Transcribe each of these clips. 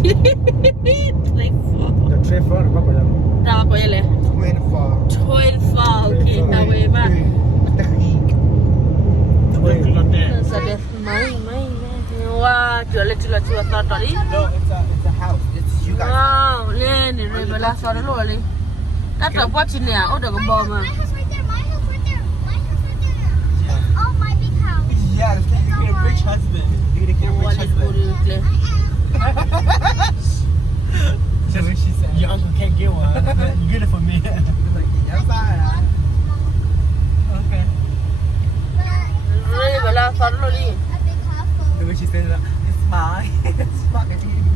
The trade for apa kau yang? Tahu apa ya le? 24, okay, tahu apa? Saya main. Wah, jual tadi. No, it's a house. It's you guys. Wow, ni bela suara lu ni. Kata buat sini ya, udah kebawah mah. My house right there. My house right there. Oh, my big house. Yeah, you're gonna get a rich husband. You're gonna get a rich husband. That's what she said. Your uncle can't get one. You get it for me. Like, yes, I. Okay. Ni bela suara lu ni. A big house. The way she said it, it's mine. It's fucking you.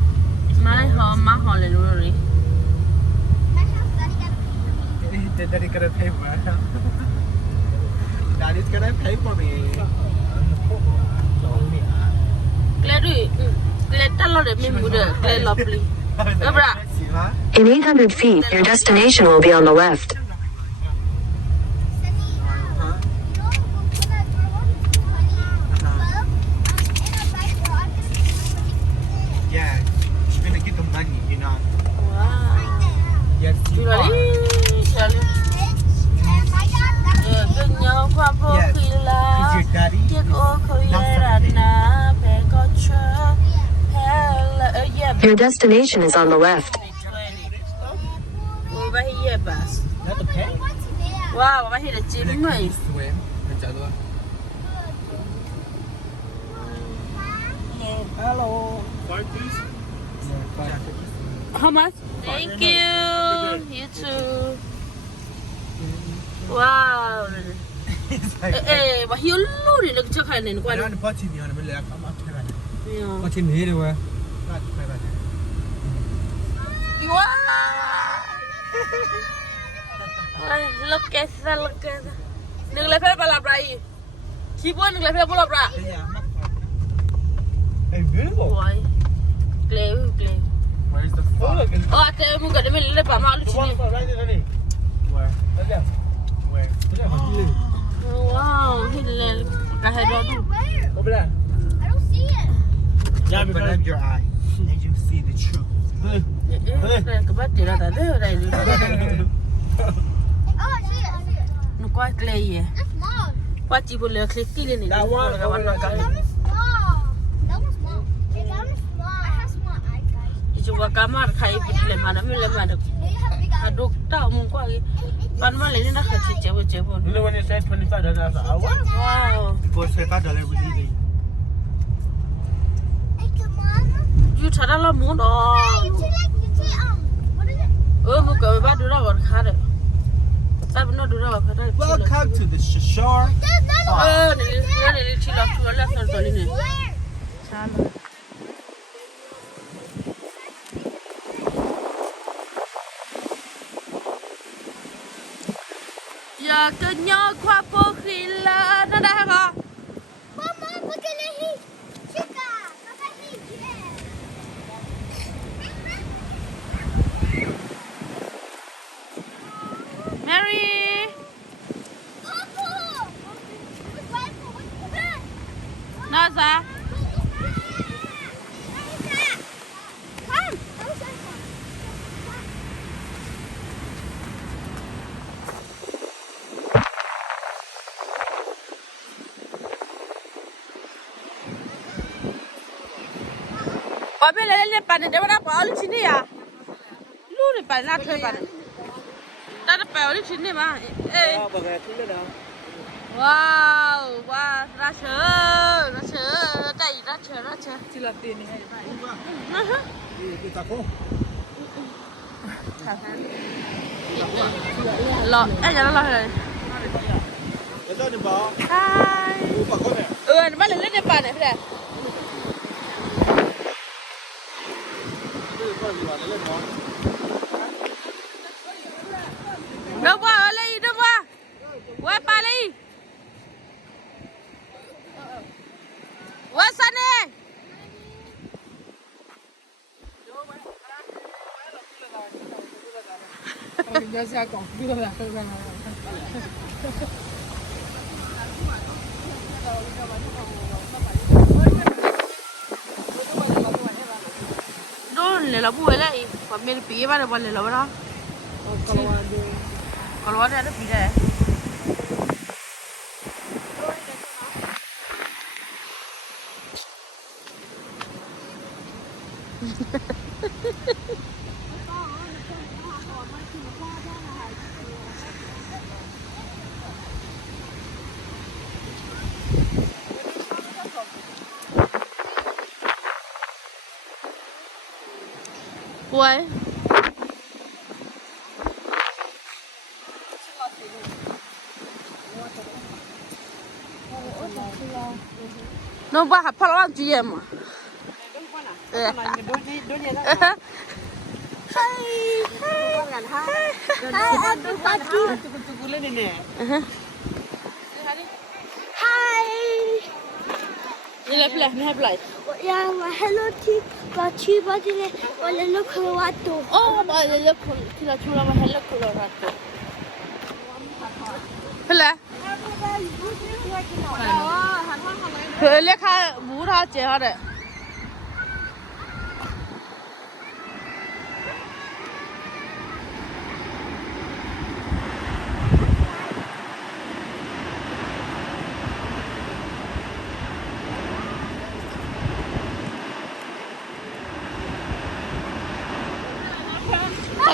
Mai hao le lu ni. My house, Daddy got a big Daddy gonna pay for it. Daddy's gonna pay for me. Kle talo de mi muda, kle lovely. Abra. In 800 feet, your destination will be on the left. Yeah, she's gonna get the money, you know. Wow. Yes, you are. Chali. And my dad got a Kenyo kwa po Yes. kila. Is your daddy? Ye ko ko ye na pe ko cha. Hell, yeah. Your destination is on the left. Wo ba hi bus. Not the pay? what's there? Wow, ba hi the gym mai. Swim. Hello. Five piece? Yeah, How much? Thank you. You too. Wow. It's like, Ba hi lu ni nak cakap ni kwa. nó có tiền nhiều mình lại có mất thế này. Yeah. Có tiền gì đâu mà. Mất thế này. Wow. Look at that, look at that. Nung lepe palabra i. Keyboard nung lepe palabra. Yeah, mất. Hey, beautiful. Why? Clay. Where's the fuck? Oh, ate mo gade me lepe ma lu chini. Where? Where? Wow, hile kahedo du. Where? Over there. I don't see it. Yeah, open up your eye and you see the truth. Kebat dia tak ada dah ni. Oh, I see it. Nu kwa clay ye. That's small. Kwa ci boleh klik ni ni. That one, That one is small. That one's small. Yeah, that one is small. I have small eyes, guys. Juga kamar kai le mana me le mana. Do you have big eyes? Aduk tak mu kwa ni. Pan mana ni nak kecil jebo. You know when it says $25 an hour? Wow. Because $25 was easy. Hey, come on. You cara lah mu Hey, dah. what is it? Mu kau ba dura war khare. Tapi no dura war khare. Welcome to the shore. Ni chila tuala santoli ni. Where? Sana. Ya kenyo kwa po khila na dah ka. Mama, look at it. Chica. Look at it. Yeah. Mary. Papa. What's rifle? What's that? Naza. Come. Kau bela le pan de mana pa lu sini ya. Lu ni pan nak ke pan. Tak ada pa lu sini mah. Wow, wah, rasa. Sila ni. Lo, jangan lo. Hai. Mana le pan ni dah. Đâu qua ở đây, đâu qua. Qua pa đi. Qua san đi. Ya se ha confundido la cosa. le la bu le pa me pi ba le ba le la ba kalau ada pi de Quay nó ba hạt phao ăn gì em màนี่เลยเลยนี่ให้เลย Ja, maar hello T, wat je wat je wala look wat to. โอ้บอยเลยเลยคนที่เราชูเรามาให้เลิกคนเรารักตัวเป็นไรคือเรียกค่าบูท่าเจ้าเด้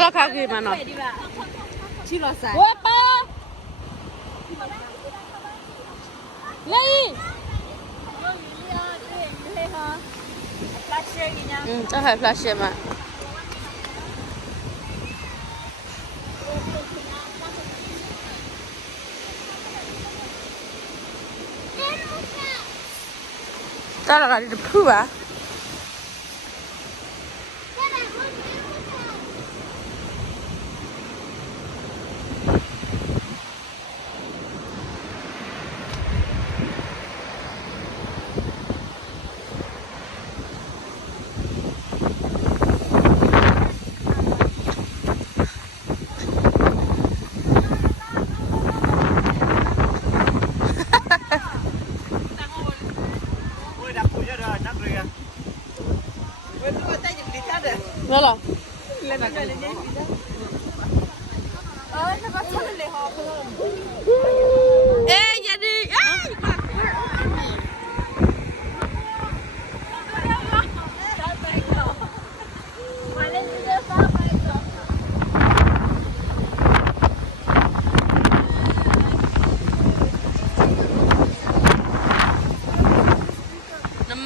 แล้วค่ากี่มันเนาะชิโร่ใส่ว้าป้าเลยจะให้ฟลาชมาตาละกันดิพูดอ่ะไม่หรอเอ๊ยอย่าดีเอ๊ย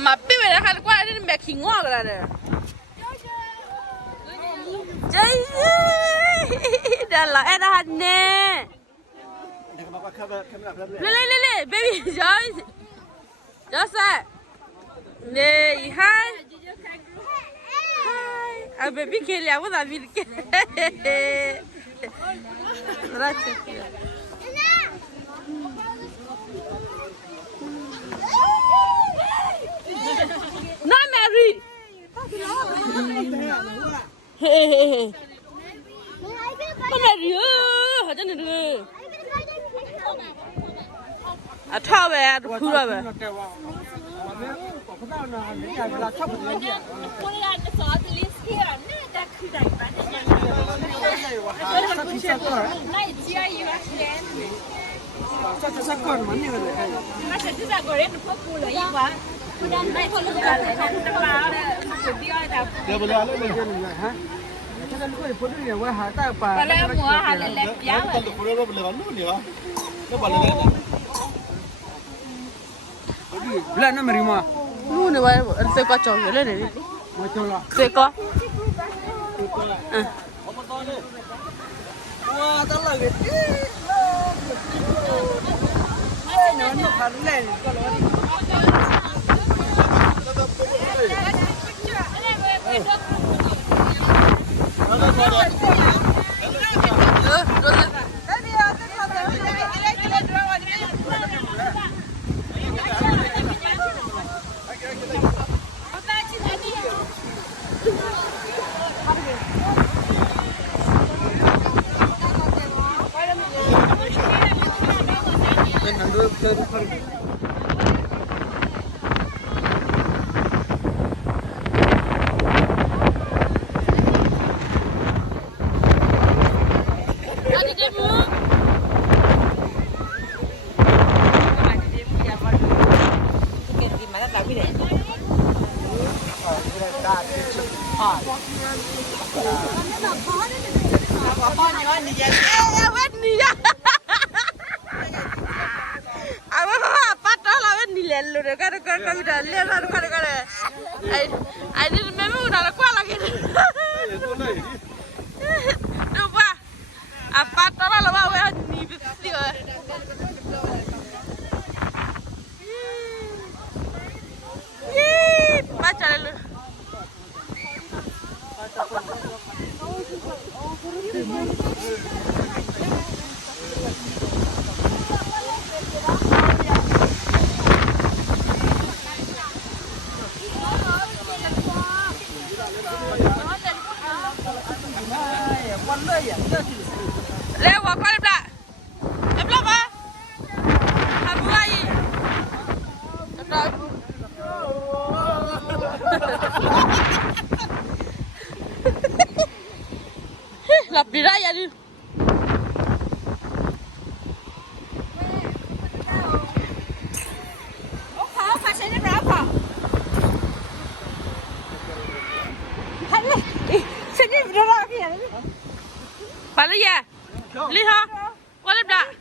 มาปีไปแล้วค่ะกว่านี่แม่ขิงงอกแล้วเนี่ยเจ๊เดี๋ยวเราแอบหันเน่เล่เบบี้จอยจอยส์เน่ฮายอ่ะเบบี้เคลียร์ว่าจะมีเครักน้าแมรี่เฮ้ไม่แมรี่หาจังเลยอ่ะท่าไปอ่ะพูดไปเดี๋ยวไปรอเลยฮะถ้าจะช่วยพูดเนี่ยว่าหาใต้ป่าแล้วหัวหาเล็กๆยาวตอนตัวเราไปเลยวันนู้นเหรอก็บอกเลยนะเล่นน้ำมันมานู่นนี่ว่าเสกก็จองอยู่เลยนี่มาจองละเสกก็ว้าตลอดเลยน้องพันเล่นก็ร้อน Leo qua qua em lắp á, làm gì? Rồi. Lặp đi ra vậy đi. Bạn lấy gì? Lý hả? Qua lên đã.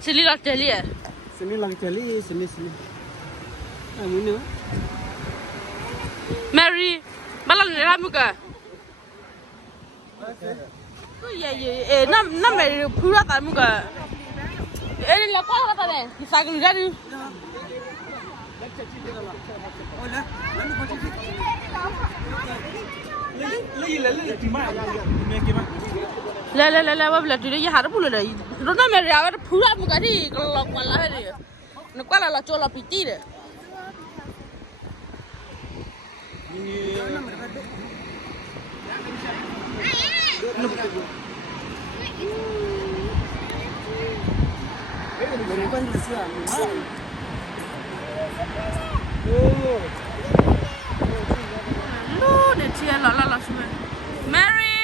Sini lah celi ya. Sini lang celi, sini. Amun ni. Mary, balang ni ramu ke? Ya, nam Mary pura kamu ke? Ini lepas kata ni, kisah keluar ni. La, babla tu dia harap pula dah. Rona Mary awak pura muka ni kalau kuala ni. Nak kuala la cola piti deh. Lu ni cia la semua. Mary,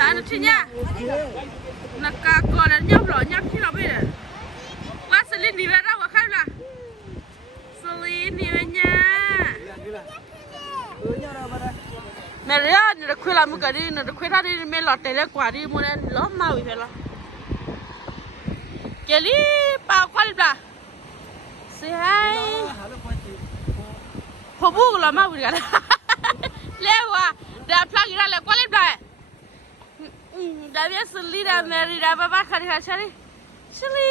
ada cia. Nak kau dah nyap lo, nyap sih lo benda. Wah selin ni berada wah kau lah. Selin ni benda. Mary ni dah kuih lama kali, ni dah kuih tadi ni melot tele kuari mula lo mau ibu lo. Kelly, pak kuali dah. Say hi. Hobu lo mau ibu. Lewa, dah pelagi dah le kuali dah. Dah biasa selin dah Mary dah apa kali cari. Cili.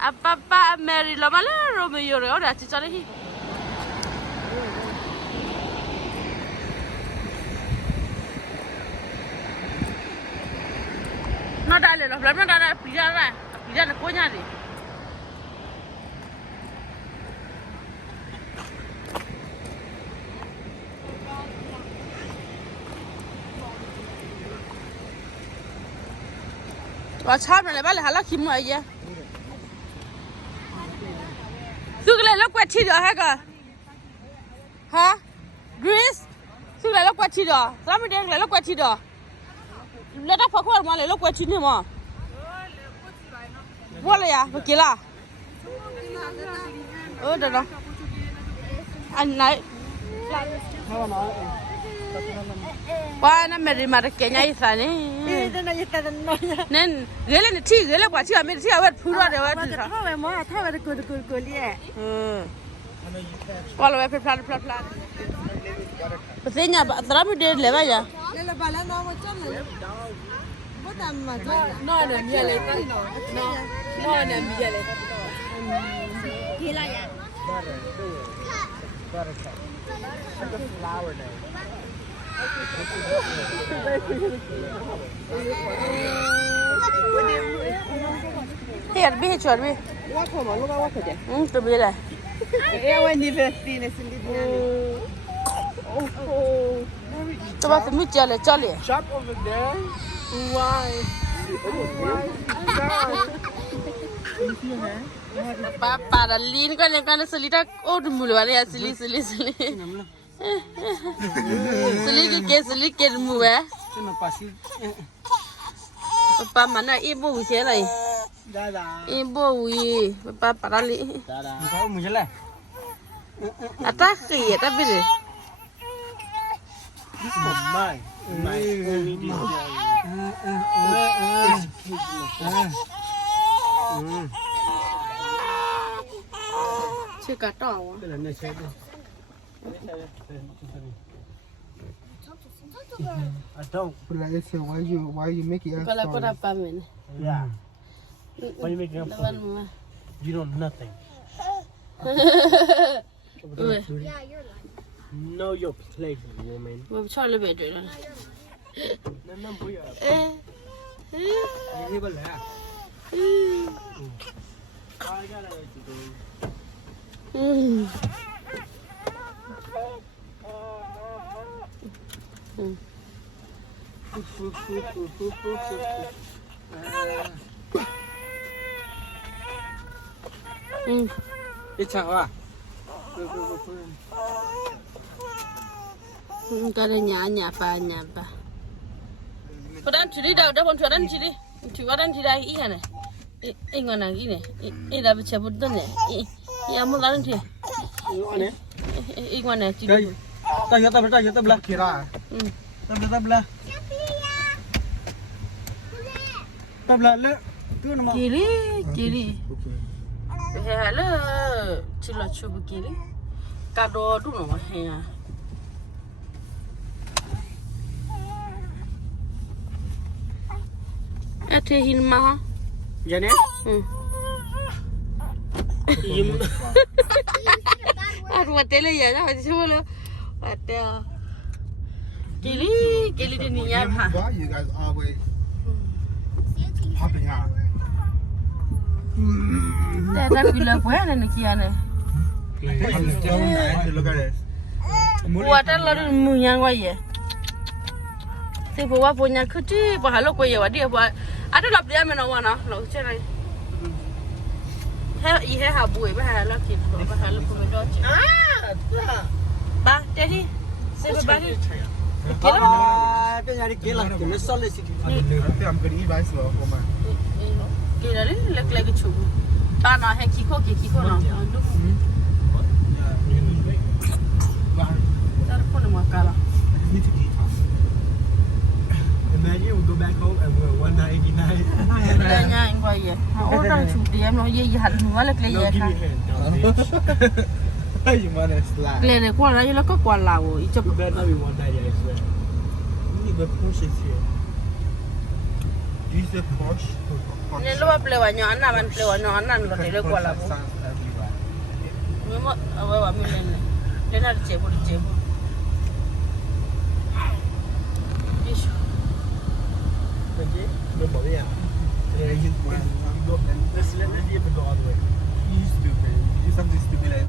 Apa Mary lo malah Romeo re orang cari hi. Nó đây là làm nó đây pizza là có nhà gì và chắp này bắt là hả kim mọi gì cứ cái này nó quẹt chi được hay cả hả Greece cứ cái này nó quẹt chi được sao mới đen này nó quẹt chi được lấy đắp phao mà lấy lốc quay chín mà, muaเลยà,กี่ละเดี๋ยวนะอันไหนว่านั่นไม่ได้มาตะเกียงยี่สิบนี่นั่นเกลือเนี่ยที่เกลือกว่าที่อเมริกาว่าพูดว่าเดี๋ยวว่าที่ถ้าแบบว่าถ้าแบบกูเลยว่าเราไปพลาดเพราะเนี่ยตอนนี้เดินเลยว่าอย่าเลยบ้านเราไม่จำเลยไม่ทำมาน้อยเนี่ยมีอะไรตั้งน้อยเนี่ยมีอะไรกี่ละอย่างเฮียบีชวนบีว่าขโมยลูกว่าขโมยตัวบีเลยวันนี้เป็นสีเนี่ยสิลิดเนี่ยตัวบ้านมีเจเลย Shop over there. Why? Papa dah lin kan selita oh mulu ada ya seli seli ke mulu Cuma pasti. Papa mana ibu ke lai. Dadah. Ibu wi papa parali. Dadah. Kau muncul. Ata ke ta bi. This is mine. Mine. Only this Chưa cả tỏ. Đây là nơi chơi đi. I don't. But like I said, why you make it? Kalau kau dapat men. Yeah. Why you making up story? You know nothing. Yeah, you're lying. Know your place, woman. Mau cho lebih dulu. No, boy. Ini boleh. I gotta do. Ít chào à? Cái này nhà ba. Padahal ciri dah pun cuaran ciri dah iya ne. Ingat lagi ne. Dah bercabut tu ne. Ya mularan tu. Ini Ingat ne ciri. Tak belah kira. Tak belah. Tak belah le. Tu nama. Kiri. Hello, cila cuba kiri. Kado tu nama ya. Ate hilma. Jane? Aku tele ya, dah cuma lo. Ada. Kiri di niat ha. Why you guys always hopping out? Dah bila buat ni kian ni. Look at this. Buatan lalu munyang waya. Tapi bawa punya kerja, bahalu kau ya dia buat. Ada lap dia mana wana, lo cakap. Hei, habu, bahalu kita, bahalu kau berdoa. Bah, jadi, sebab Cái nhà đi kia là cái nó xót lên xịt. Tapi I'm gonna eat rice well for my. kira ni lek cubu. Tanah hek kiko na. Tar pun mau kalah. Need to eat. Imagine we go back home and we're 199. Danya ingkau ye. Orang cuti em no ye hal nu lek le ye kan. You wanna slide? Le kuat lagi lek kuat lau. Icap. We better not be 190, I swear. You need the Porsche here. Do you say Porsche? Ni lupa pelewanya anak lo le kuat lau. Ni mo awa wa mi le. Le nak cebu.